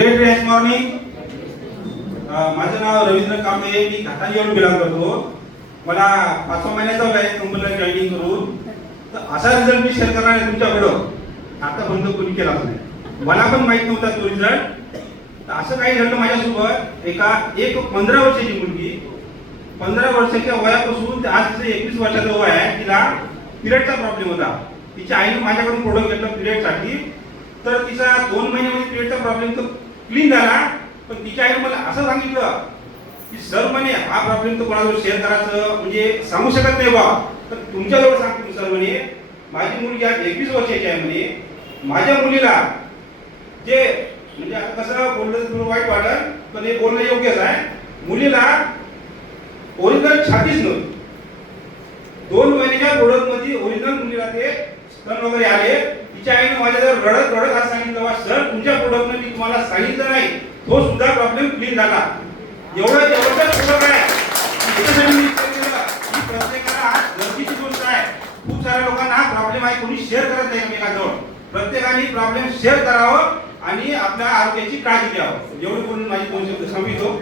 Great race morning. माझं नाव रवींद्र कांबळे. मी घाटांनी येऊन belong करतो. मला 5 महिन्याचा आहे कंपनीला जॉईनिंग करून. तर असा रिझल्ट मी शेअर करणार आहे तुमच्याकडं. आतापर्यंत कोणी केला नाही. मला पण माहित नव्हता तो रिझल्ट. तर असं काही घडलं माझ्यासोबत. एक 15 वर्षाची मुलगी, 15 वर्षाच्या वयापासून आज तिचं 21 वर्षाचं वय आहे. तिला पिरियडचा प्रॉब्लेम होता. तिच्या आईने माझ्याकडून प्रोडक्ट घेतलं पिरियडसाठी. तर तिचा 2 महिन्यामध्ये पिरियडचा प्रॉब्लेम तर क्लीन झाला. पण तिच्या आईने मला असं सांगितलं की सर म्हणे हा प्रॉब्लेम तर कोणाजवळ शेअर करायचं म्हणजे सांगू शकत नाही बा, तर तुमच्याजवळ सांगतो सर म्हणे. माझी मुलगी आज 21 वर्षाची आहे म्हणे. माझ्या मुलीला जे म्हणजे आता कसं बोललं थोडं वाईट वाटत, पण हे बोलणं योग्यच आहे. मुलीला ओरिजिनल छातीच नव्हती. 2 महिन्याच्या प्रोडक्ट मध्ये ओरिजिनल मुलीला ते स्तन वगैरे आले. तिच्या आईने माझ्याजवळ रडत रडत असं सांगितलं सर तुमच्या प्रोडक्टने मी तुम्हाला सांगितलं नाही, तो सुद्धा प्रॉब्लेम क्लीन झाला. एवढं जबरदस्त प्रोडक्ट आहे. त्याच्यासाठी मी केलं की प्रत्येकाला गरजेची गोष्ट आहे. खूप साऱ्या लोकांना हा प्रॉब्लेम आहे, कोणी शेअर करत नाही एकमेकांजवळ. प्रत्येकाने प्रॉब्लेम शेअर करावं आणि आपल्या आरोग्याची काळजी घ्यावं. एवढं बोलून माझी 2 शब्द संपवितो.